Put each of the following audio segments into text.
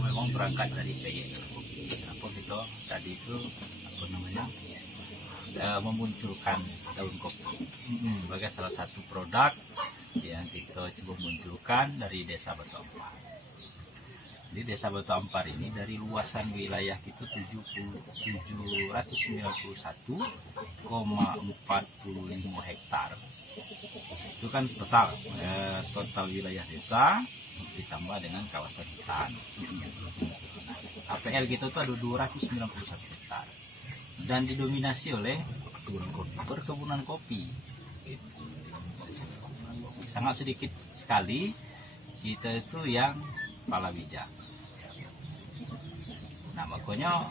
memang berangkat dari PYX Kopi. Apa gitu tadi itu apa namanya memunculkan daun kopi sebagai salah satu produk yang kita coba munculkan dari Desa Batu Ampar. Di Desa Batu Ampar ini dari luasan wilayah itu 791,45 hektar. Itu kan total wilayah desa ditambah dengan kawasan hutan. APL gitu tuh ada 291 hektar dan didominasi oleh perkebunan kopi. Gitu. Sangat sedikit sekali kita itu yang palawija. Nah makanya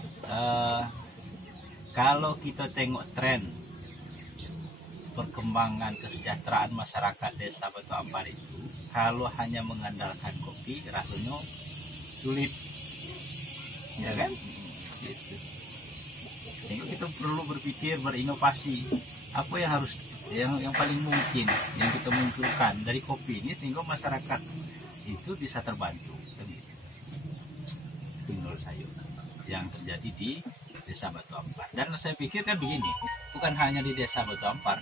kalau kita tengok tren perkembangan kesejahteraan masyarakat Desa Batu Ampar itu, kalau hanya mengandalkan kopi rasanya sulit, ya kan? Gitu. Jadi kita perlu berpikir, berinovasi apa yang harus yang paling mungkin yang kita munculkan dari kopi ini sehingga masyarakat itu bisa terbantu. Itu menurut saya yang terjadi di Desa Batu Ampar. Dan saya pikir kan begini, bukan hanya di Desa Batu Ampar,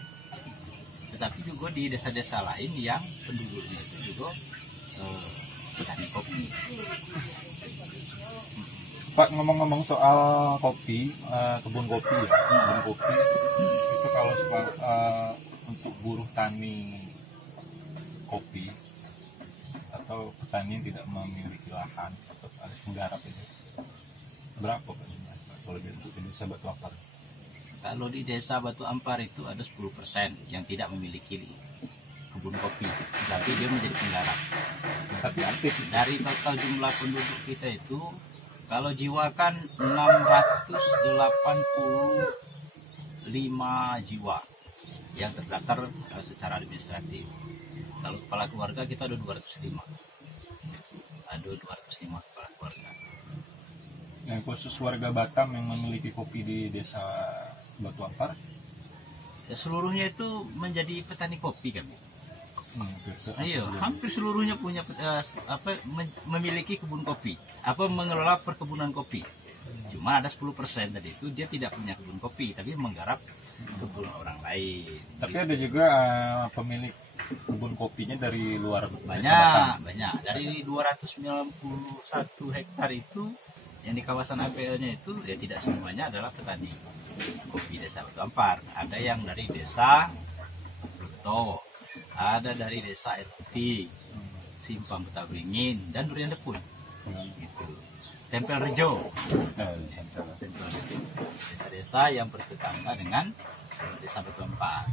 tetapi juga di desa-desa lain yang penduduknya itu juga petani kopi. Pak, ngomong-ngomong soal kopi, kebun kopi ya, kebun kopi itu kalau untuk buruh tani kopi atau petani yang tidak memiliki lahan atau harus menggarap ini berapa Pak? Kalau di Desa Batu Ampar? Kalau di Desa Batu Ampar itu ada 10% yang tidak memiliki kebun kopi, tapi dia menjadi penggarap. Tapi aktif. Dari total jumlah penduduk kita itu, kalau jiwa kan 685 jiwa yang terdaftar secara administratif. Kalau kepala keluarga kita ada 205. Ada 205 kepala keluarga. Yang khusus warga Batam yang memiliki kopi di Desa Batu Ampar? Ya, seluruhnya itu menjadi petani kopi kan. Ayo, Iya. hampir seluruhnya punya memiliki kebun kopi, mengelola perkebunan kopi. Cuma ada 10% tadi itu dia tidak punya kebun kopi, tapi menggarap kebun orang lain. Tapi ada juga pemilik kebun kopinya dari luar banyak. Dari 291 hektar itu yang di kawasan APL-nya itu ya tidak semuanya adalah petani kopi Desa Batu Ampar. Ada yang dari Desa Pluto, ada dari Desa Etuti, Simpang Betawingin, dan Durian Depun. Gitu. Tempel Rejo. Desa-desa yang bertetangga dengan Desa Batu Ampar.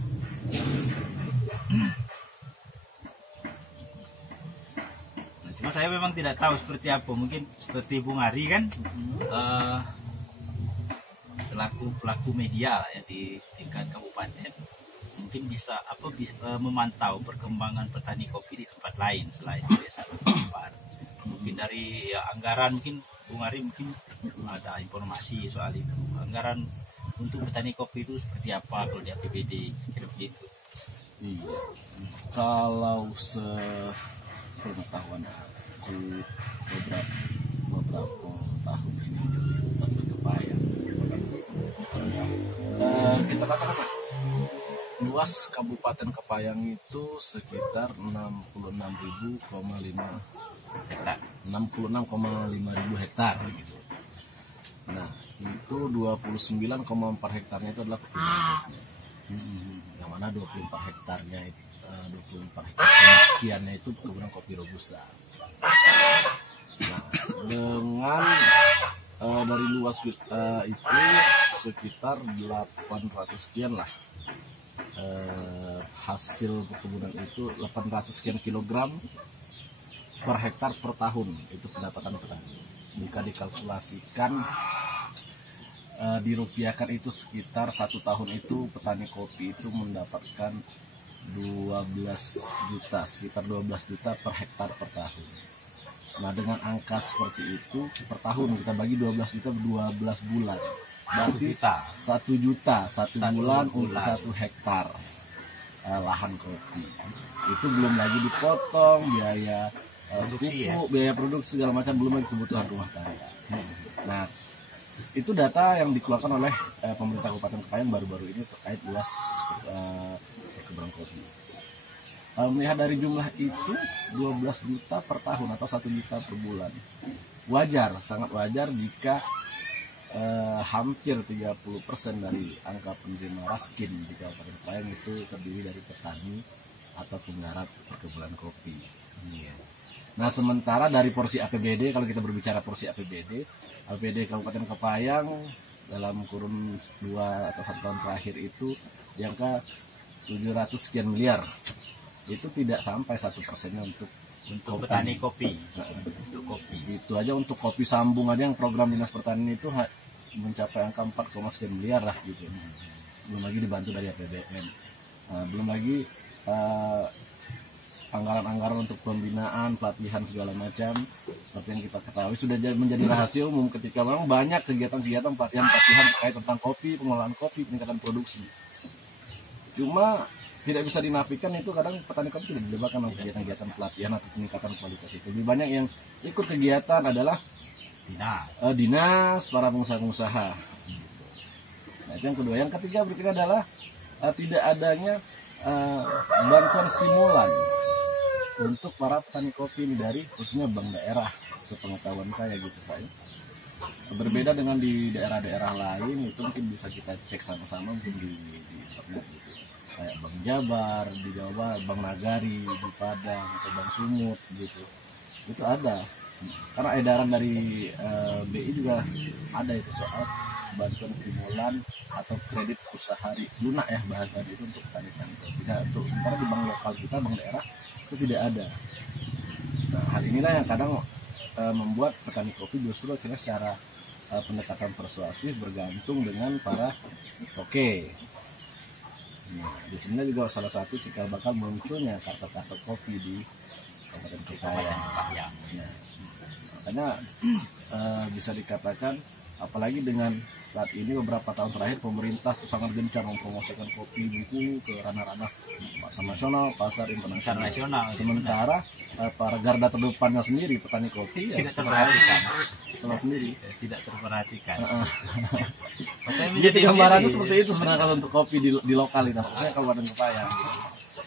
Nah, cuma saya memang tidak tahu seperti apa. Mungkin seperti Bung Ari kan, selaku pelaku media ya di tingkat kabupaten, mungkin bisa memantau perkembangan petani kopi di tempat lain selain di Desa Batu Ampar. Mungkin dari anggaran, mungkin Bung Ari mungkin ada informasi soal itu. Anggaran untuk petani kopi itu seperti apa kalau di APBD, kira begitu. Iya. Kalau sepengetahuan aku beberapa tahun ini di hutan Kepayang. Kita katakan luas Kabupaten Kepayang itu sekitar 66.5 hektar. 66,5 hektar gitu. Nah, itu 29,4 hektarnya itu adalah kebun. Yang mana 24 hektarnya 24 hektar sekiannya itu perkebunan kopi robusta. Nah, dengan dari luas itu sekitar 800 sekian lah hasil perkebunan itu 800 sekian kilogram per hektar per tahun itu pendapatan petani. Jika dikalkulasikan dirupiahkan itu sekitar 1 tahun itu petani kopi itu mendapatkan 12 juta, sekitar 12 juta per hektar per tahun. Nah, dengan angka seperti itu per tahun kita bagi 12 juta 12 bulan. Berarti 1 juta 1 bulan untuk 1 hektar lahan kopi. Itu belum lagi dipotong biaya Produksi, pupuk, biaya produksi segala macam, belum lagi kebutuhan rumah tangga. Nah, itu data yang dikeluarkan oleh pemerintah Kabupaten Kepayang baru-baru ini terkait luas perkebunan kopi. Kalau melihat dari jumlah itu 12 juta per tahun atau 1 juta per bulan, wajar, sangat wajar jika hampir 30% dari angka penerima raskin di Kabupaten Kepayang itu terdiri dari petani atau penggarap perkebunan kopi. Nah, sementara dari porsi APBD, kalau kita berbicara porsi APBD Kabupaten Kepayang dalam kurun 2 atau 1 tahun terakhir itu di angka 700 sekian miliar. Itu tidak sampai 1%-nya untuk petani kopi. Untuk kopi. Itu aja untuk kopi sambung aja yang program Dinas Pertanian itu mencapai angka 4, sekian miliar lah gitu. Belum lagi dibantu dari APBN. Belum lagi anggaran-anggaran untuk pembinaan, pelatihan segala macam. Seperti yang kita ketahui sudah menjadi rahasia umum ketika memang banyak kegiatan-kegiatan pelatihan terkait tentang kopi, pengolahan kopi, peningkatan produksi. Cuma tidak bisa dinafikan itu kadang petani kopi tidak dilibatkan dalam kegiatan-kegiatan pelatihan atau peningkatan kualitas itu. Lebih banyak yang ikut kegiatan adalah dinas, para pengusaha-pengusaha. Nah, itu yang kedua. Yang ketiga berikutnya adalah tidak adanya bantuan stimulan untuk para petani kopi ini dari khususnya bank daerah, sepengetahuan saya gitu Pak. Berbeda dengan di daerah-daerah lain, itu mungkin bisa kita cek sama-sama mungkin di internet gitu. Kayak Bank Jabar di Jawa, Bank Nagari di Padang atau Bank Sumut gitu. Itu ada. Karena edaran dari BI juga ada itu soal bantuan stimulan atau kredit usaha lunak ya bahasanya itu untuk petani kopi. Tidak untuk sementara di bank lokal kita, bank daerah itu tidak ada. Nah, hal inilah yang kadang membuat petani kopi justru akhirnya secara pendekatan persuasif bergantung dengan para toke. Nah, di sini juga salah satu cikal bakal munculnya kartu-kartu kopi di Kabupaten Kepayang. Nah, makanya bisa dikatakan apalagi dengan saat ini beberapa tahun terakhir pemerintah tuh sangat gencar mempromosikan kopi Bengkulu ke ranah-ranah pasar nasional, pasar internasional. Sementara para garda terdepannya sendiri petani kopi tidak terperhatikan. Tidak terperhatikan. Jadi gambarannya seperti itu sebenarnya kalau untuk kopi di lokalitas, khususnya Kabupaten Kepayang.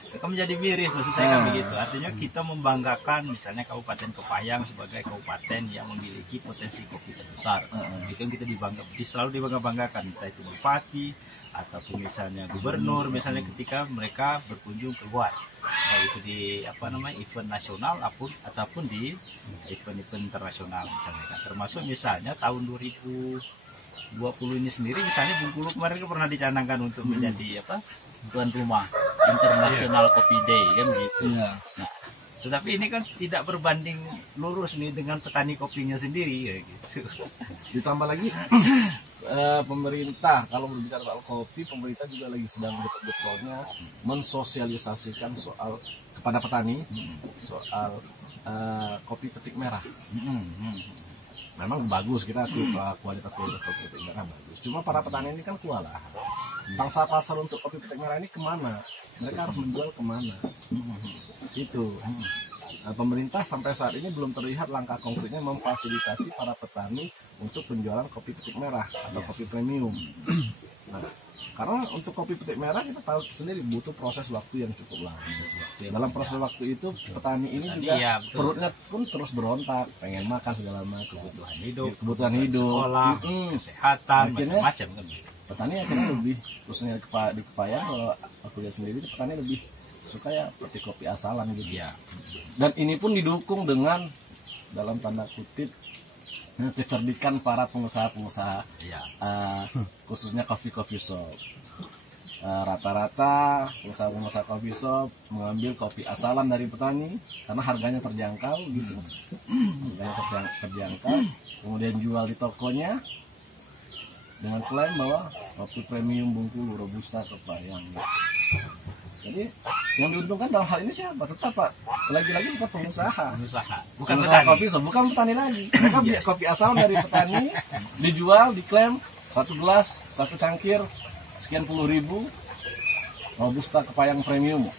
Itu menjadi miris maksud saya kan begitu. Artinya kita membanggakan misalnya Kabupaten Kepayang sebagai kabupaten yang memiliki potensi kopi terbesar. Itu yang kita selalu dibangga-banggakan, entah itu bupati ataupun misalnya gubernur misalnya ketika mereka berkunjung keluar, baik itu di event nasional ataupun di event-event internasional misalnya. Termasuk misalnya tahun 2020 ini sendiri misalnya Bengkulu kemarin pernah dicanangkan untuk menjadi tuan rumah internasional kopi day kan gitu. Nah, tetapi ini kan tidak berbanding lurus nih dengan petani kopinya sendiri ya gitu. Ditambah lagi pemerintah kalau berbicara soal kopi, pemerintah juga lagi sedang betul-betulnya mensosialisasikan soal kepada petani soal kopi petik merah. Memang bagus, kita kualitas kopi petik merah bagus. Cuma para petani ini kan kewalahan. Pangsa pasar untuk kopi petik merah ini kemana? Mereka harus menjual kemana? Itu. Nah, pemerintah sampai saat ini belum terlihat langkah konkretnya memfasilitasi para petani untuk penjualan kopi petik merah atau kopi premium. Nah, karena untuk kopi petik merah kita tahu sendiri butuh proses waktu yang cukup lama. Dalam proses waktu itu petani ini juga perutnya pun terus berontak, pengen makan segala macam, kebutuhan hidup, sekolah, kesehatan, macam-macam kan. Petani akhirnya lebih, khususnya di Kepayang kalau aku lihat sendiri, petani lebih suka ya petik kopi asalan gitu ya. Dan ini pun didukung dengan dalam tanda kutip kecerdikan para pengusaha-pengusaha, khususnya coffee shop. Rata-rata pengusaha-pengusaha coffee shop mengambil kopi asalan dari petani karena harganya terjangkau gitu, harganya terjangkau, kemudian jual di tokonya dengan klaim bahwa kopi premium Bengkulu, Robusta, Kepayang. Jadi yang diuntungkan dalam hal ini siapa? Tetap Pak, lagi-lagi kita pengusaha, bukan petani. Kopi shop, bukan petani lagi. Mereka beli kopi asal dari petani, dijual, diklaim 1 gelas, 1 cangkir sekian puluh ribu, Robusta Kepayang premium.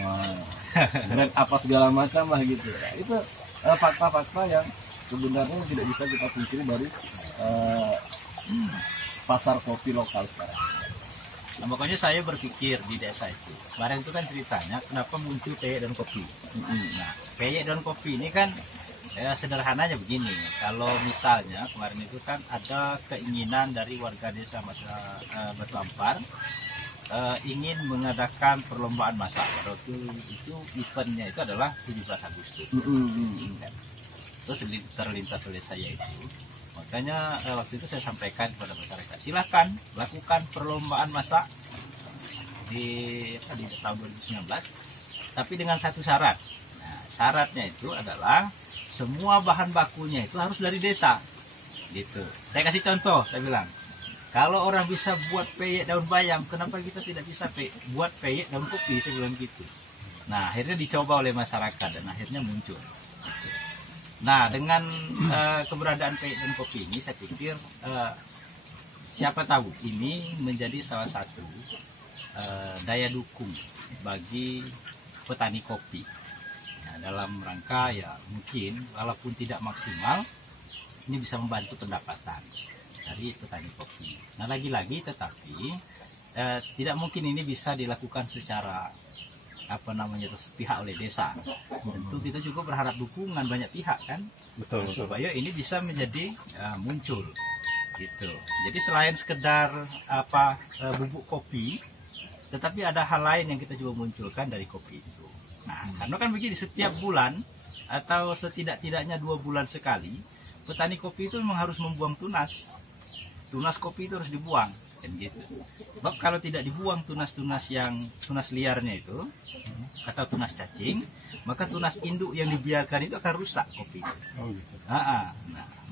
Nah, brand apa segala macam lah gitu. Nah, itu fakta-fakta yang sebenarnya tidak bisa kita pungkiri dari pasar kopi lokal sekarang. Nah, makanya saya berpikir di desa itu. Kemarin itu kan ceritanya kenapa muncul peyek dan kopi. Nah, peyek dan kopi ini kan sederhananya begini. Kalau misalnya kemarin itu kan ada keinginan dari warga desa Batu Ampar ingin mengadakan perlombaan masak. Waktu itu eventnya itu adalah 17 Agustus. Terus terlintas oleh saya itu. Makanya waktu itu saya sampaikan kepada masyarakat, silahkan lakukan perlombaan masak di tahun 2019, tapi dengan satu syarat. Nah, syaratnya itu adalah semua bahan bakunya itu harus dari desa. Gitu. Saya kasih contoh, saya bilang, kalau orang bisa buat peyek daun bayam, kenapa kita tidak bisa buat peyek daun kopi? Saya bilang gitu. Nah, akhirnya dicoba oleh masyarakat dan akhirnya muncul. Nah, dengan keberadaan peyek dan kopi ini, saya pikir siapa tahu ini menjadi salah satu daya dukung bagi petani kopi. Nah, dalam rangka ya mungkin walaupun tidak maksimal, ini bisa membantu pendapatan dari petani kopi. Nah, lagi-lagi tetapi tidak mungkin ini bisa dilakukan secara sepihak oleh desa. Tentu kita juga berharap dukungan banyak pihak kan, Betul. supaya ini bisa menjadi muncul gitu. Jadi selain sekedar bubuk kopi, tetapi ada hal lain yang kita juga munculkan dari kopi itu. Nah, karena kan begini, setiap bulan atau setidak-tidaknya 2 bulan sekali petani kopi itu memang harus membuang tunas kopi itu harus dibuang kan gitu. Sebab kalau tidak dibuang tunas liarnya itu atau tunas cacing, maka tunas induk yang dibiarkan itu akan rusak kopi. Oh, gitu. Nah,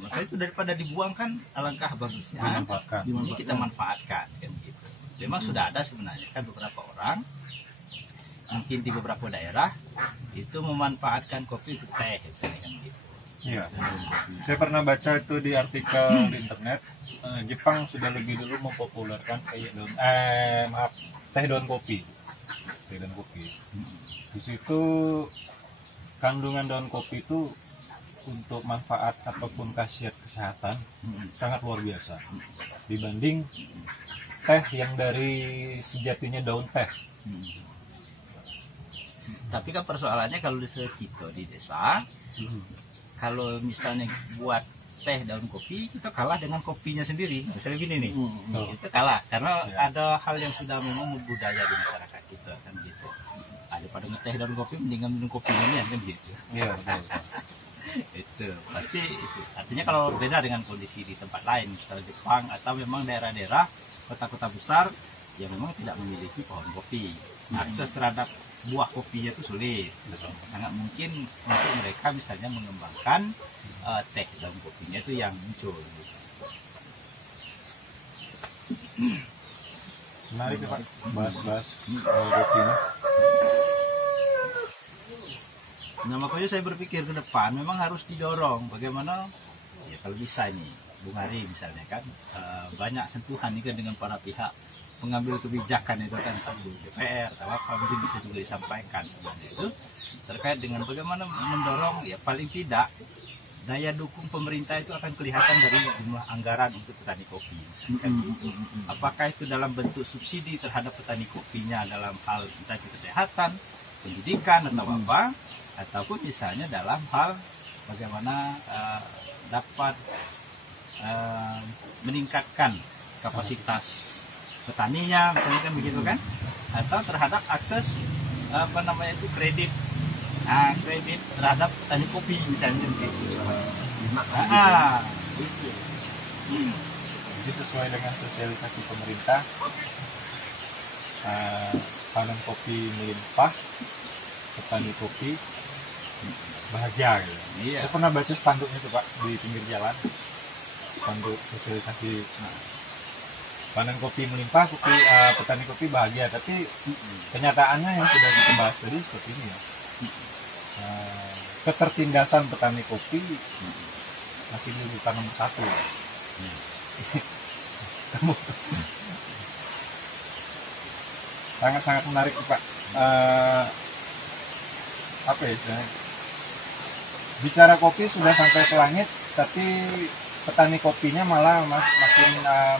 maka itu daripada dibuang kan alangkah bagusnya ini kita manfaatkan kan gitu. Memang sudah ada sebenarnya kan beberapa orang mungkin di beberapa daerah itu memanfaatkan kopi untuk teh misalnya kan gitu. Iya. Saya pernah baca itu di artikel di internet. Jepang sudah lebih dulu mempopulerkan teh daun kopi. Teh daun kopi. Di situ kandungan daun kopi itu untuk manfaat ataupun khasiat kesehatan sangat luar biasa dibanding teh yang dari sejatinya daun teh. Tapi kan persoalannya kalau di kita di desa, kalau misalnya buat teh daun kopi, itu kalah dengan kopinya sendiri. Misalnya gini nih, itu kalah karena ada hal yang sudah memang budaya di masyarakat kita kan gitu. Daripada ngeteh daun kopi, mendingan minum kopinya nih kan gitu. Iya, betul. Itu pasti itu. Artinya kalau beda dengan kondisi di tempat lain, misalnya Jepang atau memang daerah-daerah kota-kota besar yang memang tidak memiliki pohon kopi, akses terhadap buah kopinya itu sulit. Sangat mungkin untuk mereka misalnya mengembangkan teh daun kopinya itu yang muncul. Menarik ya Pak, bahas-bahas kopi ini. Nah, makanya saya berpikir ke depan memang harus didorong bagaimana ya kalau bisa ini Bung Hari misalnya kan banyak sentuhan ini kan dengan para pihak pengambil kebijakan itu kan entah di DPR atau apa, mungkin bisa juga disampaikan sebenarnya itu terkait dengan bagaimana mendorong ya paling tidak daya dukung pemerintah itu akan kelihatan dari jumlah anggaran untuk petani kopi misalkan. Apakah itu dalam bentuk subsidi terhadap petani kopinya dalam hal entah itu kesehatan, pendidikan atau apa, ataupun misalnya dalam hal bagaimana dapat meningkatkan kapasitas petaninya misalnya kan begitu kan, atau terhadap akses itu kredit terhadap petani kopi misalnya gitu. Gitu. Jadi sesuai dengan sosialisasi pemerintah, panen kopi melimpah, petani kopi bahagia gitu. Iya. Saya pernah baca spanduknya tuh Pak di pinggir jalan, spanduk sosialisasi. Panen kopi melimpah, petani kopi bahagia. Tapi kenyataannya yang sudah kita bahas tadi seperti ini ya. Ketertindasan petani kopi masih urutan nomor 1. Sangat-sangat menarik Pak. apa ya istilahnya, bicara kopi sudah sampai ke langit, tapi petani kopinya malah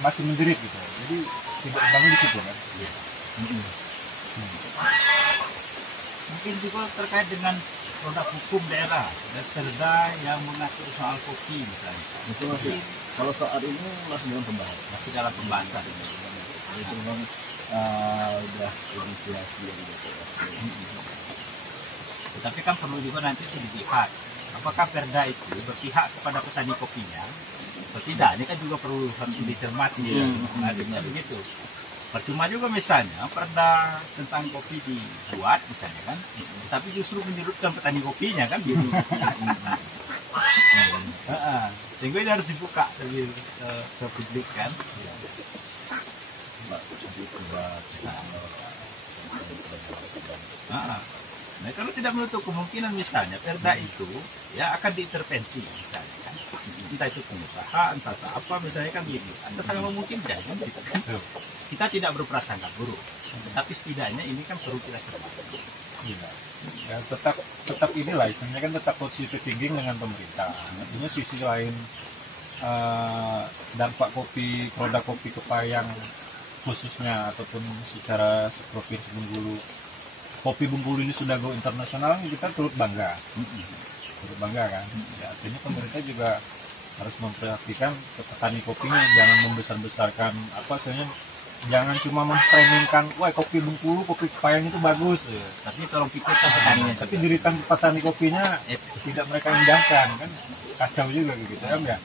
masih menjerit gitu. Jadi tidak imbangnya di situ kan. Mungkin juga terkait dengan produk hukum daerah dan perda yang mengatur soal kopi misalnya. Itu masih, kalau saat ini masih dalam pembahasan. Masih dalam pembahasan. Itu memang udah inisiasi yang DPR. Tapi kan perlu juga nanti dilihat apakah perda itu berpihak kepada petani kopinya atau tidak. Ini kan juga perlu harus dicermati. Nah, begitu. Percuma juga misalnya perda tentang kopi dibuat misalnya kan, tapi justru menyudutkan petani kopinya kan gitu. Sehingga ini harus dibuka ke publik kan. Nah, kalau tidak menutup kemungkinan misalnya perda itu ya akan diintervensi misalnya kan. Entah itu pengusaha, entah apa misalnya kan gitu. Anda sangat memungkinkan kan gitu kan. Kita tidak berprasangka buruk, tapi setidaknya ini kan perlu kita cermati. Iya. Ya, tetap inilah istilahnya kan tetap positive thinking dengan pemerintah. Artinya sisi lain dampak produk kopi Kepayang khususnya ataupun secara provinsi Bengkulu, kopi Bengkulu ini sudah go internasional, kita turut bangga kan. Ya, artinya pemerintah juga harus memperhatikan ke petani kopinya, jangan membesar-besarkan apa sebenarnya, jangan cuma memframingkan wah kopi Bengkulu, kopi Kepayang itu bagus ya. Tapi tolong pikirkan petaninya. Tapi jeritan petani kopinya tidak mereka indahkan kan, kacau juga gitu kan ya.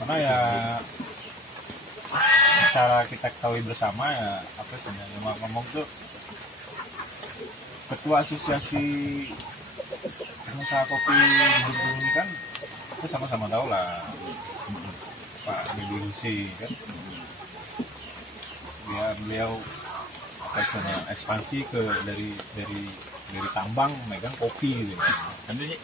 Karena ya secara kita ketahui bersama ya apa sebenarnya ngomong tuh, ketua asosiasi pengusaha kopi di Bengkulu ini kan kita sama-sama tahu lah Pak Deddy Husi kan, beliau apa istilahnya, ekspansi ke dari tambang megang kopi gitu. Jadi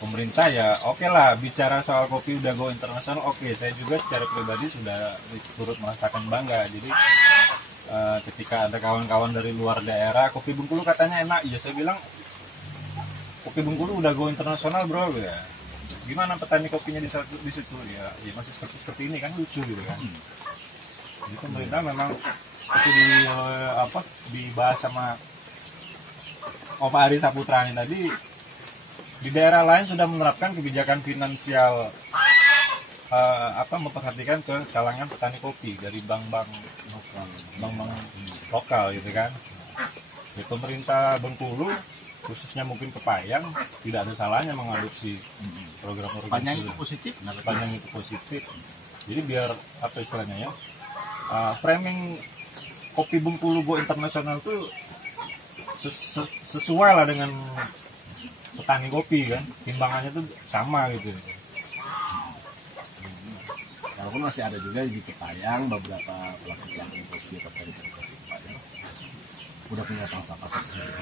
pemerintah ya oke lah bicara soal kopi udah go internasional, oke. Saya juga secara pribadi sudah turut merasakan bangga. Jadi ketika ada kawan-kawan dari luar daerah, kopi Bengkulu katanya enak, ya saya bilang kopi Bengkulu udah go internasional bro ya. Gimana petani kopinya di situ ya masih seperti ini kan, lucu gitu kan. Jadi pemerintah memang seperti dibahas sama Om Ari Saputra ini tadi, di daerah lain sudah menerapkan kebijakan finansial memperhatikan ke kalangan petani kopi dari bank-bank lokal gitu kan. Di pemerintah Bengkulu khususnya mungkin Kepayang tidak ada salahnya mengadopsi program-program panjang itu positif. Panjang itu positif. Jadi biar apa istilahnya ya, framing kopi Bengkulu go internasional itu sesuai lah dengan petani kopi kan, timbangannya tuh sama gitu. Walaupun masih ada juga di Kepayang beberapa pelaku kopi atau petani kopi Kepayang udah punya pangsa pasar sendiri.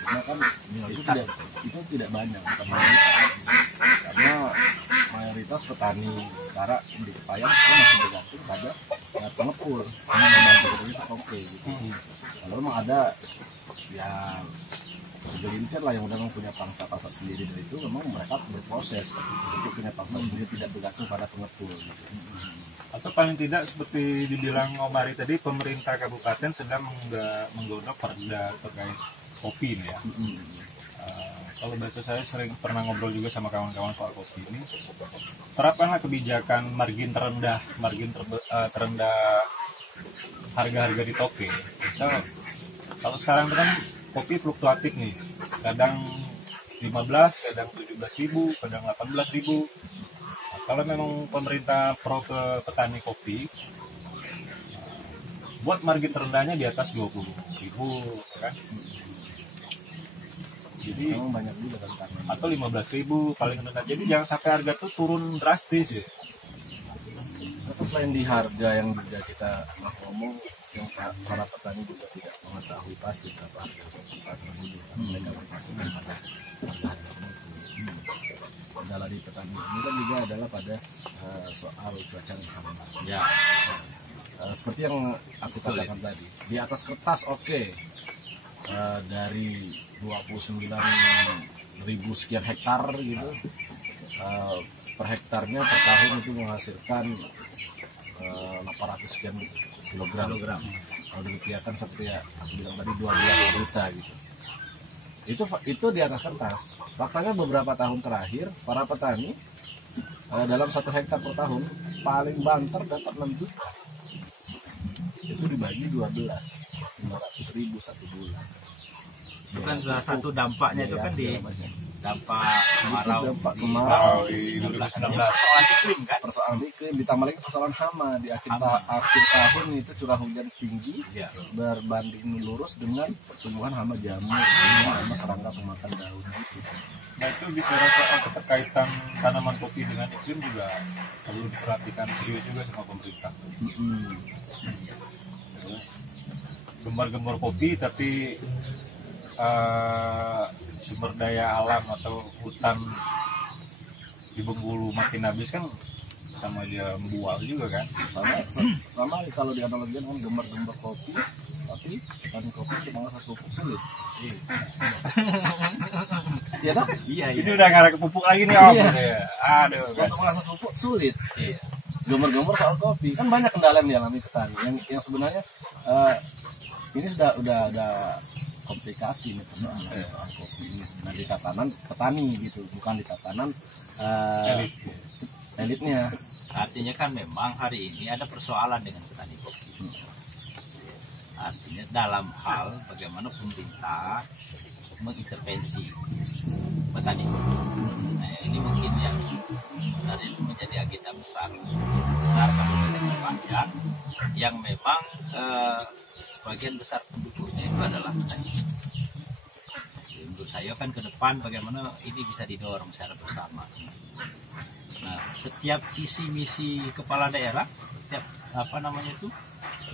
Karena kan itu tidak banyak, bukan mayoritas. Karena mayoritas petani sekarang di Kepayang itu masih bergantung pada pengepul, itu kopi gitu. Kalau memang ada ya segelintir lah yang udah punya pangsa pasar sendiri, dari itu memang mereka berproses untuk punya pangsa sendiri, tidak bergantung pada pengepul gitu. Atau paling tidak seperti dibilang Om Ari tadi, pemerintah kabupaten sedang menggodok perda terkait kopi ini ya. Kalau bahasa saya sering pernah ngobrol juga sama kawan-kawan soal kopi ini, terapkanlah kebijakan margin terendah harga-harga di toke. Misal kalau sekarang kan kopi fluktuatif nih, kadang 15, kadang 17.000, kadang 18.000. Nah, kalau memang pemerintah pro ke petani kopi, buat margin terendahnya di atas 20.000 kan. Jadi banyak juga kan, atau 15.000 paling rendah. Jadi jangan sampai harga tuh turun drastis ya. Selain di harga yang juga kita ngomong, yang para petani juga tidak mengetahui pasti berapa harga pasar dulu. Mereka berpaku pada harga mutu. Kendala di petani ini kan juga adalah pada soal cuaca yang hambar. Ya. seperti yang aku katakan tadi, di atas kertas oke. Dari 29.000 sekian hektar gitu, per hektarnya per tahun itu menghasilkan 800 sekian kilogram. Kalau dirupiahkan seperti ya aku bilang tadi 12 juta gitu. Itu di atas kertas. Faktanya beberapa tahun terakhir para petani dalam 1 hektar per tahun paling banter dapat 6 juta. Itu dibagi 500.000 satu bulan. Itu kan salah satu dampaknya itu kan di dampak kemarau dampak di kemarau di 2019. persoalan iklim kan. Persoalan iklim ditambah lagi persoalan hama di akhir tahun itu curah hujan tinggi Iya. berbanding lurus dengan pertumbuhan hama jamur, hama serangga pemakan daun gitu. Nah itu bicara soal keterkaitan tanaman kopi dengan iklim juga perlu diperhatikan serius juga sama pemerintah. Gembar-gembar kopi tapi sumber daya alam atau hutan di Bengkulu makin habis kan sama aja membual juga kan. Sama kalau dianalogikan kan gembar-gembar kopi, tapi petani kopi untuk mengasah pupuk sulit. Iya tak? Iya. Ini udah ngarah ke pupuk lagi nih Om. Iya. Aduh kan. Untuk mengasah pupuk sulit. Iya. Gembar-gembar soal kopi kan banyak kendala yang dialami petani. Yang sebenarnya ini sudah ada komplikasi nih persoalan soal kopi ini sebenarnya di tatanan petani gitu, bukan di tatanan elitnya. Artinya kan memang hari ini ada persoalan dengan petani kopi. Artinya dalam hal bagaimana pemerintah mengintervensi petani kopi. Nah ini mungkin yang sebenarnya itu menjadi agenda besar Kabupaten Kepanjang yang memang sebagian besar penduduknya itu adalah petani. Jadi, menurut saya kan ke depan bagaimana ini bisa didorong secara bersama. Nah, setiap visi misi kepala daerah, setiap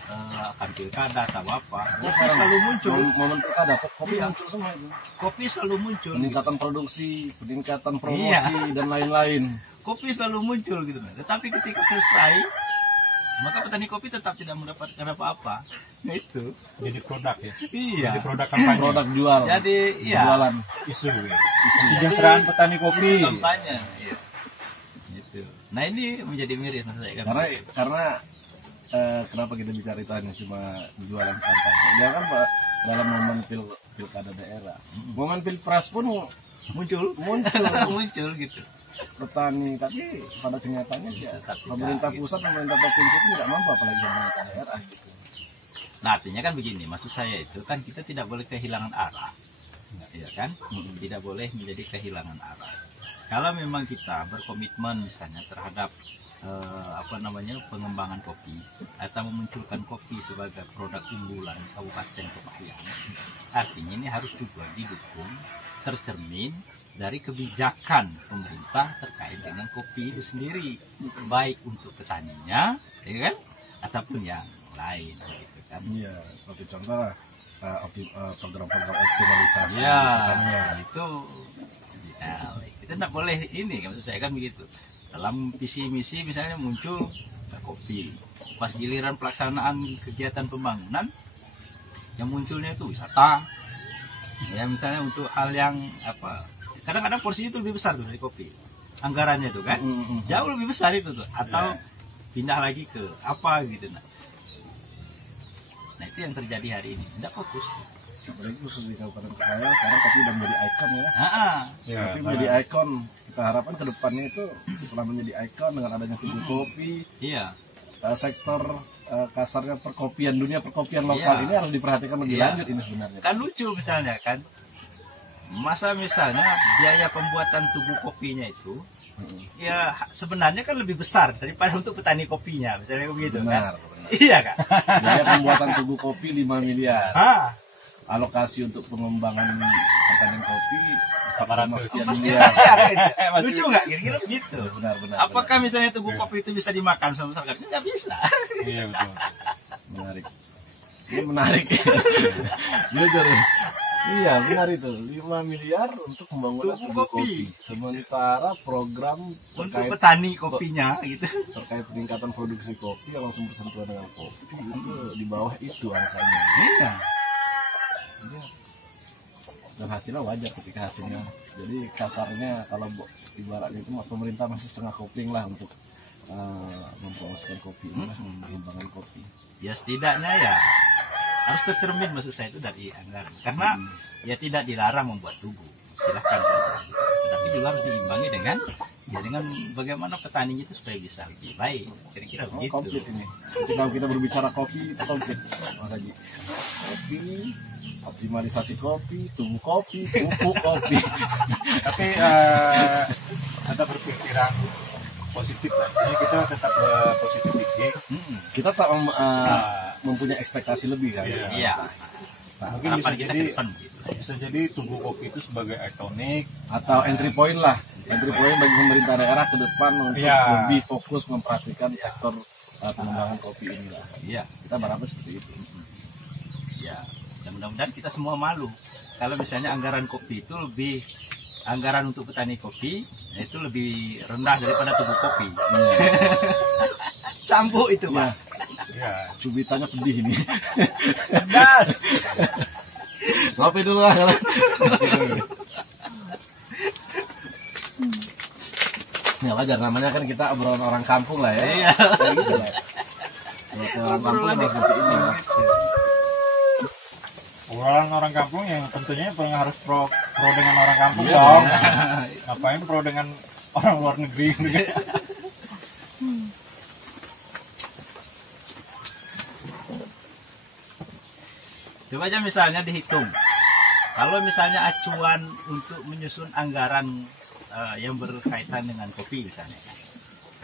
akan pilkada atau apa, kopi selalu muncul. Momen pilkada kopi muncul semua itu. Kopi selalu muncul. Peningkatan produksi, peningkatan promosi dan lain-lain. Kopi selalu muncul gitu. Tetapi ketika selesai, maka petani kopi tetap tidak mendapatkan apa-apa. Itu Jadi produk ya. iya. Jadi produk kampanye. Produk jual. Jadi iya. Jualan. Isu ya. Kesejahteraan petani kopi. Isu kampanye. Iya. Gitu. Nah ini menjadi miris maksud saya. Karena kenapa kita bicara itu hanya cuma jualan kampanye? Ya kan Pak, dalam momen pilkada daerah, momen pilpres pun muncul muncul gitu. petani, tapi pada kenyataannya ya, pemerintah pusat, pemerintah provinsi itu tidak mampu, apalagi pemerintah daerah gitu. Nah artinya kan begini, maksud saya itu kan kita tidak boleh kehilangan arah, ya kan? Tidak boleh menjadi kehilangan arah. Kalau memang kita berkomitmen misalnya terhadap pengembangan kopi atau memunculkan kopi sebagai produk unggulan Kabupaten Kepanjang, artinya ini harus juga didukung, tercermin dari kebijakan pemerintah terkait dengan kopi itu sendiri, baik untuk petaninya, ya kan, ataupun yang lain, gitu kan? Iya, seperti contoh lah program-program optimalisasi Ya, petanian. itu kita tidak boleh ini, maksud saya kan begitu. Dalam visi misi misalnya muncul kopi, pas giliran pelaksanaan kegiatan pembangunan, yang munculnya itu wisata, ya misalnya untuk hal yang kadang-kadang porsinya itu lebih besar tuh dari kopi, anggarannya tuh kan jauh lebih besar itu tuh, atau pindah lagi ke apa gitu. Nah itu yang terjadi hari ini, tidak fokus. Apalagi khusus di Kabupaten Kepanjang sekarang kopi udah menjadi ikon ya. Ya, Kopi menjadi ikon. Kita harapkan ke depannya itu setelah menjadi ikon dengan adanya Tugu Kopi, Iya. sektor kasarnya perkopian, dunia perkopian lokal Iya. ini harus diperhatikan lebih Iya. lanjut ini sebenarnya. Kan lucu misalnya kan, masa misalnya biaya pembuatan tugu kopinya itu ya sebenarnya kan lebih besar daripada untuk petani kopinya, misalnya begitu Benar, kan? benar. Iya kan? Biaya pembuatan Tugu Kopi 5 miliar. Ah, Alokasi untuk pengembangan pertanian kopi 400 sekian pasti miliar. ada. Lucu nggak kira-kira begitu? Benar. Apakah misalnya tugu kopi itu bisa dimakan sama masyarakat? Nggak bisa. Iya betul. Menarik. Ini menarik. Jujur. Iya benar itu 5 miliar untuk pembangunan Tugu tugu kopi. kopi. Sementara program Untuk terkait petani kopinya gitu. peningkatan produksi kopi yang langsung bersentuhan dengan kopi itu di bawah itu angkanya. Iya. Iya. Dan hasilnya wajar ketika hasilnya. Jadi kasarnya kalau ibaratnya itu pemerintah masih setengah kopling lah untuk mempromosikan kopi ini lah, pengembangan kopi. Ya setidaknya ya harus tercermin maksud saya itu dari anggaran. Karena ya tidak dilarang membuat tugu, silahkan saja. Tapi juga harus diimbangi dengan bagaimana petaninya itu supaya bisa lebih baik. Kira-kira begitu. Komplit ini. Jadi kalau kita berbicara kopi itu komplit, Mas Haji. Kopi, optimalisasi kopi, tubuh kopi, pupuk kopi. Tapi ada berpikiran positif lah. Jadi kita tetap positif thinking. Kita tak mempunyai ekspektasi lebih kan. Iya. Mungkin bisa Harapan kita jadi ke depan gitu. bisa jadi tubuh kopi itu sebagai ikonik. Atau entry point lah. Entry point bagi pemerintah daerah ke depan untuk Iya. lebih fokus memperhatikan sektor pengembangan kopi ini lah. Iya. Kita berharap seperti itu. Ya, dan mudah-mudahan kita semua malu kalau misalnya anggaran kopi itu lebih anggaran untuk petani kopi itu lebih rendah daripada tubuh kopi. Iya. Campur itu, Iya. Pak. Ya, Cubitannya pedih ini. Pedas. Ngopi dulu lah. Ya wajar, namanya kan kita obrolan orang kampung lah ya. Iya. Kayak gitu lah. Obrolan orang kampung emang seperti ini. obrolan orang kampung yang tentunya yang harus pro dengan orang kampung Iya, dong. Iya. Ngapain pro dengan orang luar negeri gitu. Coba aja misalnya dihitung. Kalau misalnya acuan untuk menyusun anggaran yang berkaitan dengan kopi misalnya.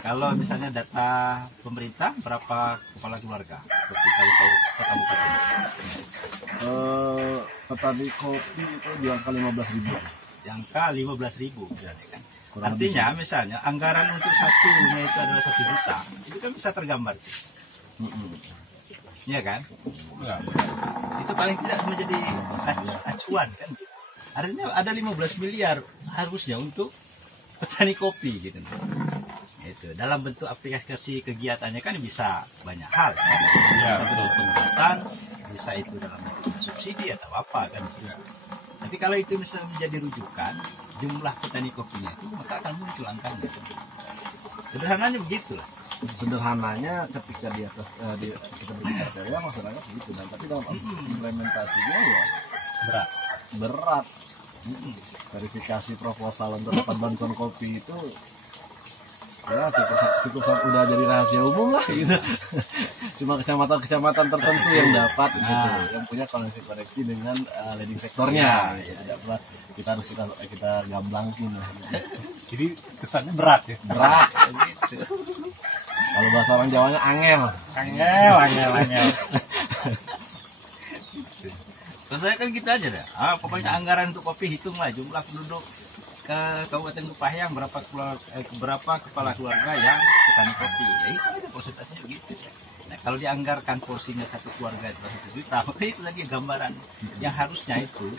Kalau misalnya data pemerintah berapa kepala keluarga kopi kalau kabupaten? Petani kopi itu di angka 15.000. Di angka 15.000 misalnya kan. Kurang Artinya misalnya anggaran untuk satunya itu adalah 1 juta, itu kan bisa tergambar. Iya kan? Ya. Itu paling tidak menjadi acuan kan. Artinya ada 15 miliar harusnya untuk petani kopi gitu. Itu dalam bentuk aplikasi kegiatannya kan bisa banyak hal kan? Ya, Bisa bentuk pengobatan, bisa itu dalam bentuk subsidi atau apa kan. Ya. Tapi kalau itu misalnya menjadi rujukan jumlah petani kopinya itu maka akan muncul angkanya. Sederhananya begitu lah. Sederhananya ketika di atas kita berbicara teori masalahnya segitu, dan tapi dalam implementasinya ya berat. Verifikasi proposal untuk dapat bantuan kopi itu ya cukup udah jadi rahasia umum lah gitu. Cuma kecamatan-kecamatan tertentu yang dapat gitu, yang punya koneksi dengan leading sektornya. Ya, tidak berat. Kita gamblangkin lah gitu. Jadi kesannya berat ya. Berat gitu. Kalau bahasa orang Jawanya angel. Angel. Kalau saya kan gitu aja deh. Pokoknya anggaran untuk kopi hitunglah jumlah penduduk ke Kabupaten Kepahyang berapa kepala keluarga yang petani kopi. Ya itu aja presentasinya gitu. Nah, kalau dianggarkan porsinya satu keluarga itu 1 juta, maka itu lagi gambaran yang harusnya itu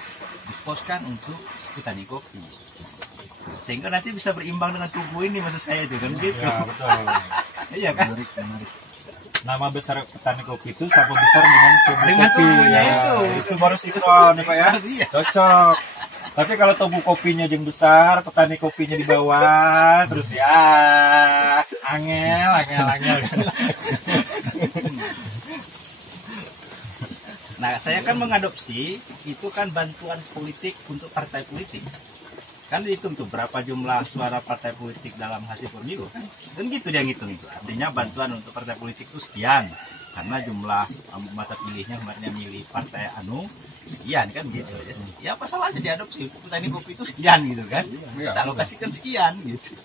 diposkan untuk petani kopi. Sehingga nanti bisa berimbang dengan tubuh ini maksud saya itu kan gitu. Ya, betul. Iya kan? Menarik. Nama besar petani kopi itu sama besar dengan tubuh Dengan kopi. tubuhnya Ya, itu. itu baru sinkron ya Pak ya. Iya. Cocok. Tapi kalau tubuh kopinya yang besar, petani kopinya di bawah, terus ya angel. Nah, saya kan mengadopsi itu kan bantuan politik untuk partai politik. Kan dihitung tuh berapa jumlah suara partai politik dalam hasil pemilu kan. Dan gitu dia ngitung itu. Artinya bantuan untuk partai politik itu sekian. Karena jumlah mata pilihnya kemarin milih partai anu sekian kan gitu. Ya apa salahnya diadopsi petani kopi itu sekian gitu kan. Kita alokasikan sekian gitu.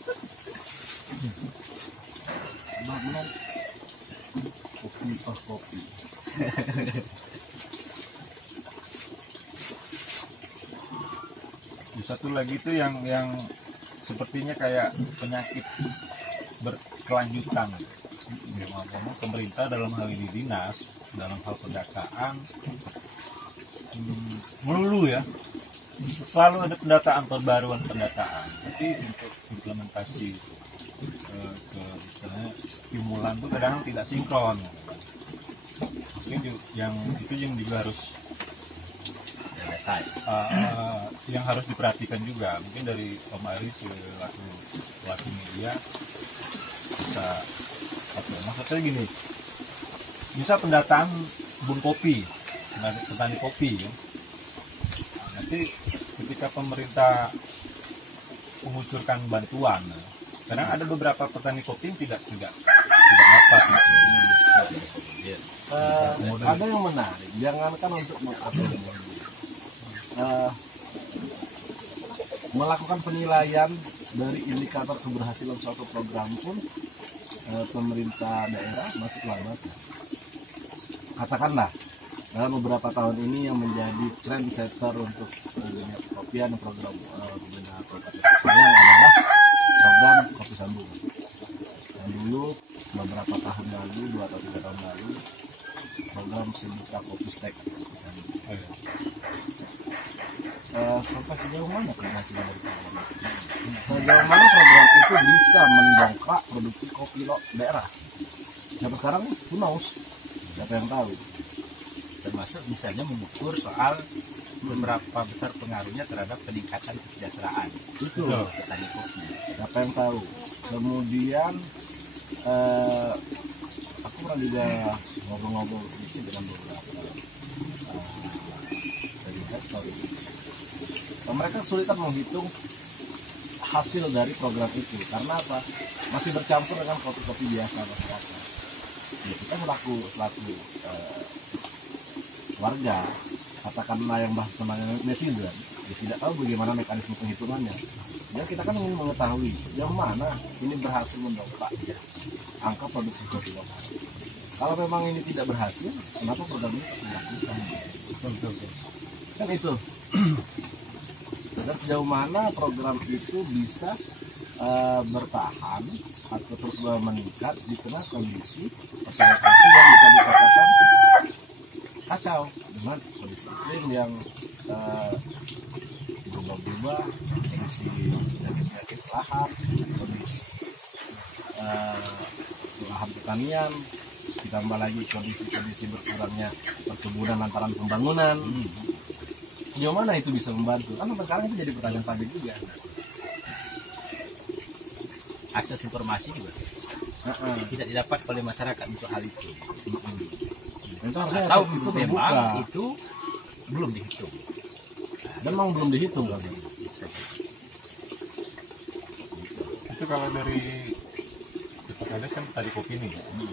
Menarik. Kopi. Satu lagi tuh yang sepertinya kayak penyakit berkelanjutan. Memang pemerintah dalam hal ini dinas dalam hal pendataan melulu ya, selalu ada pendataan, pembaruan pendataan, tapi untuk implementasi ke istilahnya stimulan tuh kadang tidak sinkron. Mungkin yang itu yang juga harus yang harus diperhatikan juga. Mungkin dari Om Ari selaku media bisa maksudnya gini, bisa pendataan kebun kopi, petani kopi ya. Nanti ketika pemerintah mengucurkan bantuan, karena ada beberapa petani kopi yang tidak dapat. Ada yang menarik, jangankan untuk mengakomodir, melakukan penilaian dari indikator keberhasilan suatu program pun pemerintah daerah masih kelambatan. Katakanlah dalam beberapa tahun ini yang menjadi trendsetter untuk dunia perkopian program pemerintah Kabupaten Kepulauan adalah program kopi sambung. Yang dulu beberapa tahun lalu, 2 atau 3 tahun lalu, program Sejuta Kopi Stek kopi sambung. Sampai sejauh mana keberhasilan dari program itu? Sejauh mana program itu bisa mendongkrak produksi kopi daerah? Sampai sekarang who knows? Siapa yang tahu? Termasuk misalnya mengukur soal seberapa besar pengaruhnya terhadap peningkatan kesejahteraan Itu petani kopi. siapa yang tahu? Kemudian aku pernah juga ngobrol-ngobrol sedikit dengan beberapa dari sektor. Mereka kesulitan menghitung hasil dari program itu karena apa? Masih bercampur dengan kopi-kopi biasa masyarakat. Ya, kita selaku warga, katakanlah yang bahas tentang netizen, ya tidak tahu bagaimana mekanisme penghitungannya. Dan kita kan ingin mengetahui yang mana ini berhasil mendongkrak angka produksi kopi lokal. Kalau memang ini tidak berhasil, kenapa program ini harus dilakukan? Kan itu. Dan sejauh mana program itu bisa bertahan atau terus meningkat di tengah kondisi petani kopi yang bisa dikatakan kacau dengan kondisi iklim yang berubah-ubah, kondisi penyakit lahan, kondisi lahan pertanian, ditambah lagi kondisi berkurangnya perkebunan lantaran pembangunan. Sejauh mana itu bisa membantu? Kan sampai sekarang itu jadi pertanyaan publik juga. Akses informasi juga tidak didapat oleh masyarakat untuk hal itu. Itu harusnya Atau itu memang terbuka. itu belum dihitung. Dan memang belum dihitung kan? Itu kalau dari kita kades kan tadi kopi nih, itu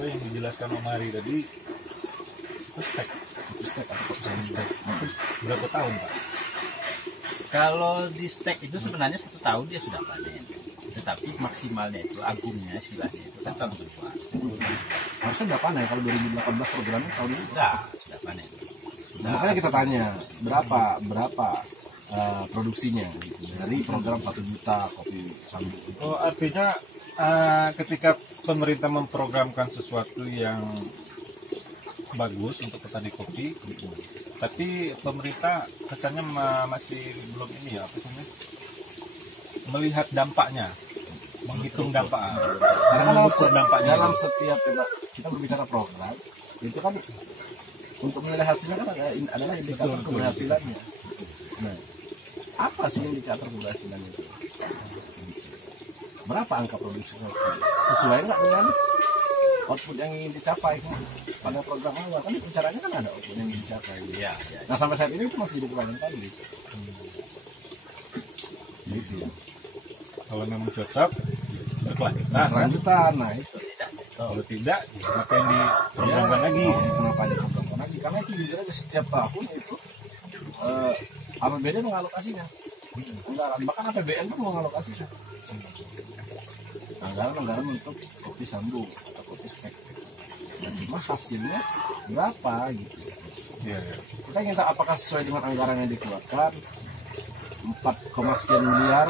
yang dijelaskan Om Ari tadi itu stek Stek atau kopi sambung. itu berapa tahun Pak? Kalau di stek itu sebenarnya 1 tahun dia sudah panen, tetapi maksimalnya itu agungnya istilahnya itu kan tahun kedua. Harusnya nggak panen kalau 2018 programnya tahun ini. Sudah panen. Makanya kita tanya berapa produksinya gitu, dari program 1 juta kopi sambung. Oh, artinya ketika pemerintah memprogramkan sesuatu yang bagus untuk petani kopi, tapi pemerintah kesannya masih belum ini ya, apa sih, melihat dampaknya, menghitung dampak, Karena mengukur dampaknya. dalam setiap kita berbicara program itu kan untuk menilai hasilnya kan adalah indikator Betul. keberhasilannya. Nah, apa sih indikator keberhasilan itu? Berapa angka produksi kopi? Sesuai nggak dengan output yang ingin dicapai pada program awal? Kan caranya kan ada output yang ingin dicapai. Iya. Nah sampai saat ini itu masih dipertanyakan gitu. Gitu. Kalau memang cocok, berkelanjutan. Nah, lanjutan, nah itu. Kalau tidak, ngapain diprogramkan lagi? Kenapa diprogramkan lagi? Karena itu jujur aja setiap tahun itu APBD mengalokasinya. Anggaran, bahkan APBN pun mengalokasinya. Anggaran untuk kopi sambung atau kopi stek. Dan cuma hasilnya berapa gitu. Iya, iya. Kita ingin tahu apakah sesuai dengan anggaran yang dikeluarkan 4, sekian miliar.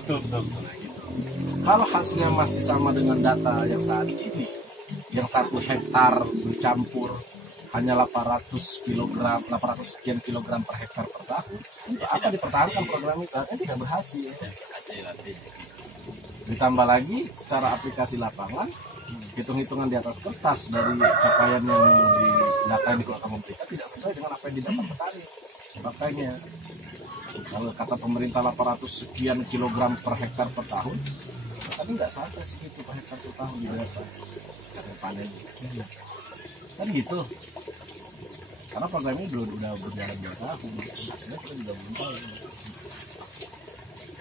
Betul. Kalau hasilnya masih sama dengan data yang saat ini, yang 1 hektar bercampur hanya 800 kilogram, 800 sekian kilogram per hektar per tahun, apa dipertahankan program itu? Artinya tidak berhasil. Hasil artinya. Ditambah lagi secara aplikasi lapangan, hitung-hitungan di atas kertas dari capaian yang di data yang dikeluarkan pemerintah tidak sesuai dengan apa yang didapat petani. Makanya kalau kata pemerintah 800 sekian kilogram per hektar per tahun, tapi nggak sampai segitu per hektar per tahun di data hasil panen. Kan gitu. Karena program ini udah berjalan 2 tahun, hasilnya kita juga belum tahu.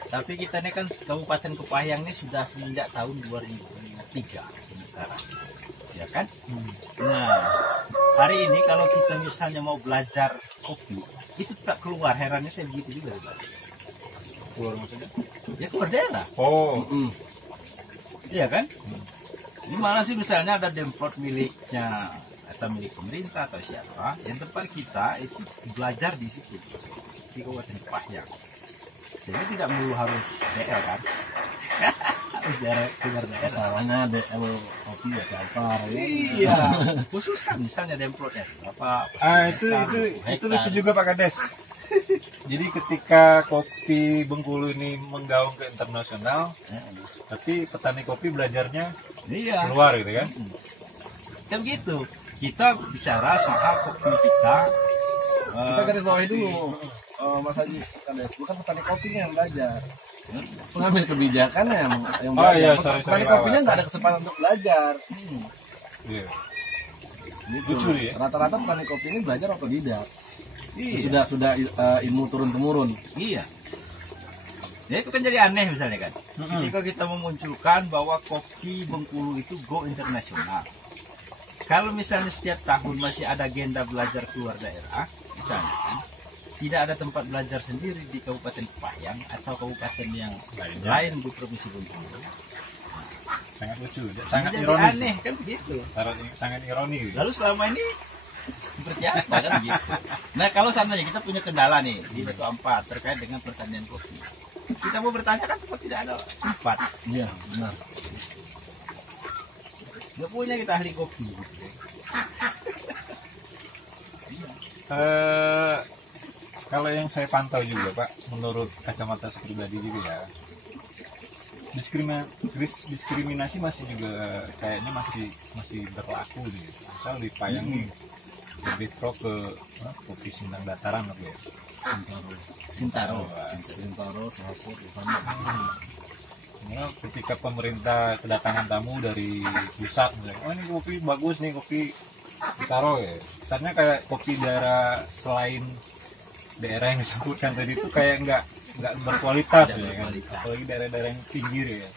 Tapi kita ini kan Kabupaten Kepahyang ini sudah semenjak tahun 2003 sekarang, ya kan? Nah, hari ini kalau kita misalnya mau belajar kopi, itu tetap keluar. Herannya saya begitu juga, Pak. Keluar maksudnya? Ya keluar daerah, Oh, iya kan? Di mana sih misalnya ada demplot miliknya atau milik pemerintah atau siapa, yang tempat kita itu belajar di situ di Kabupaten Kepahyang. Jadi tidak perlu harus DL kan? Jarak keluar daerah. Masalahnya DL kopi ya gampar. Iya, khusus kan misalnya demplotnya berapa? itu lucu juga Pak Kades. Jadi ketika kopi Bengkulu ini menggaung ke internasional, tapi petani kopi belajarnya Iya, keluar gitu kan? kan gitu. Kita bicara soal kopi kita. Kita garis bawahi dulu, Mas Haji, bukan petani kopinya yang belajar, pengambil kebijakannya yang Oh belajar. iya, Petani kopinya nggak ada kesempatan untuk belajar. Iya. Gitu. Lucu ya. Rata-rata petani kopi ini belajar otodidak. Iya. Sudah ilmu turun temurun. Iya. Ya itu kan jadi aneh misalnya kan. Ketika kita memunculkan bahwa kopi Bengkulu itu go internasional. Kalau misalnya setiap tahun masih ada agenda belajar keluar daerah, misalnya kan, tidak ada tempat belajar sendiri di Kabupaten Kepahyang atau kabupaten yang lain di Provinsi Bengkulu. Sangat lucu, sangat Jadi ironis. aneh kan begitu. Sangat ironi gitu. Lalu selama ini seperti apa kan begitu. Nah kalau seandainya kita punya kendala nih di Batu Ampat terkait dengan pertanian kopi, kita mau bertanya kan tetap tidak ada tempat. Iya, benar. Nggak punya kita ahli kopi. Kalau yang saya pantau juga Pak, menurut kacamata saya pribadi juga ya, diskriminasi masih juga kayaknya masih berlaku gitu. Misal di Payang nih lebih pro ke kopi Sindang Dataran apa ya? Sintaro. Sintaro, Sahasur, di sana. Nah, ketika pemerintah kedatangan tamu dari pusat, misalnya, oh ini kopi bagus nih, kopi Sintaro ya. Kesannya kayak kopi daerah selain daerah yang disebutkan tadi itu kayak nggak berkualitas ya kan, apalagi daerah-daerah yang pinggir ya.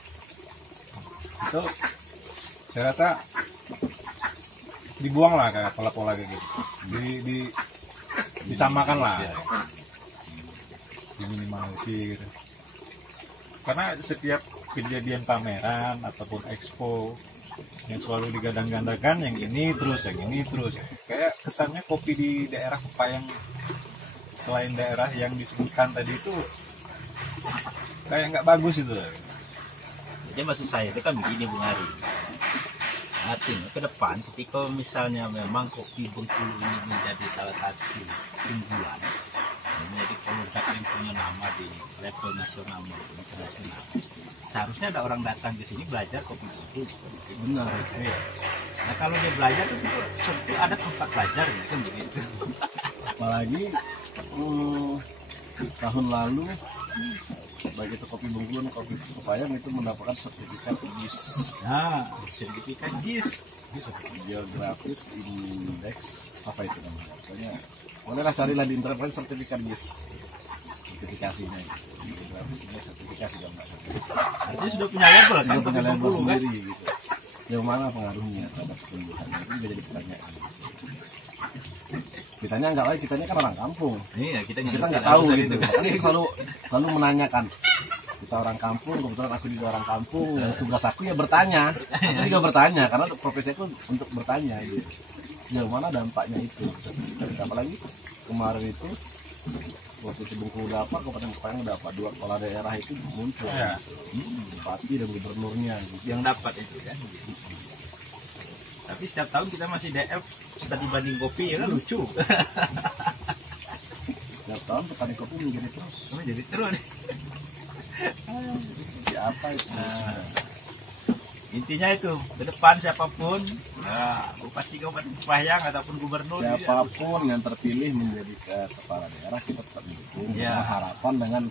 Itu saya rasa dibuang lah kayak pola-pola kayak gitu, disamakan lah, diminimalisir. Karena setiap kejadian pameran ataupun expo yang selalu digadang-gandakan yang ini terus, kayak kesannya kopi di daerah Kepahyang selain daerah yang disebutkan tadi itu kayak nggak bagus itu. Jadi maksud saya itu kan begini Bung Ari. Artinya ke depan ketika misalnya memang kopi Bengkulu ini menjadi salah satu unggulan, menjadi produk yang punya nama di level nasional maupun internasional, seharusnya ada orang datang ke sini belajar kopi Bengkulu. Benar. Nah kalau dia belajar itu tentu ada tempat belajar kan begitu. Apalagi tahun lalu baik itu kopi Bengkulu, kopi Kepahyang itu mendapatkan sertifikat GIS. Nah, sertifikat GIS. Geografis Index apa itu namanya? Pokoknya bolehlah carilah di internet kan sertifikat GIS. Sertifikasinya. Geografis Index sertifikasi kalau nggak salah. Artinya sudah punya label kan? Sudah punya kopi label Bengkulu, kan? sendiri gitu. Yang mana pengaruhnya terhadap pertumbuhan itu juga jadi pertanyaan. Kitanya nggak lagi, kitanya kan orang kampung. Iya, kita Nggak tahu gitu. Makanya kita selalu menanyakan. Kita orang kampung, kebetulan aku juga orang kampung. Tugas aku ya bertanya. Aku juga bertanya karena profesi aku untuk bertanya gitu. Sejauh mana dampaknya itu? Apalagi kemarin itu Provinsi Bengkulu dapat, Kabupaten Kepahyang dapat, 2 kepala daerah itu muncul. Ya. Bupati dan gubernurnya gitu. yang dapat itu kan. Tapi setiap tahun kita masih DF tadi banding kopi ya kan lucu. Setiap tahun petani kopi menjadi terus. Oh, jadi terus nih. Seperti apa itu? Intinya itu ke depan siapapun, bupati kabupaten Kepahyang ataupun gubernur, siapapun yang terpilih menjadi kepala daerah kita tetap mendukung. Ya. Harapan dengan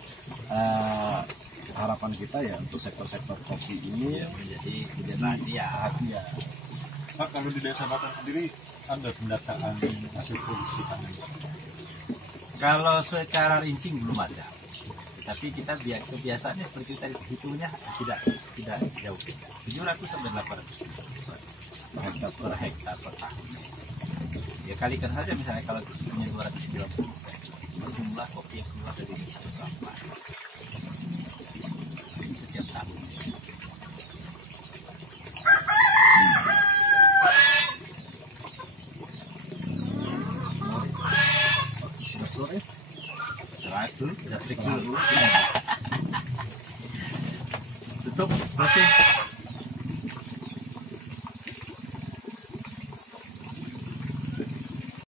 harapan kita ya untuk sektor-sektor kopi ini menjadi perhatian. perhatian. Pak, kalau di Desa Batan sendiri ada pendataan hasil produksi panen? Kalau secara rinci belum ada, tapi kita kebiasaannya seperti tadi hitungnya tidak jauh beda, 700 sampai 800 per hektar per tahun. Ya kalikan saja misalnya kalau punya 230 jumlah kopi yang keluar dari desa itu apa setiap tahun. Sudah sore, Setelah itu kita break setelah dulu. dulu. Tutup, closing.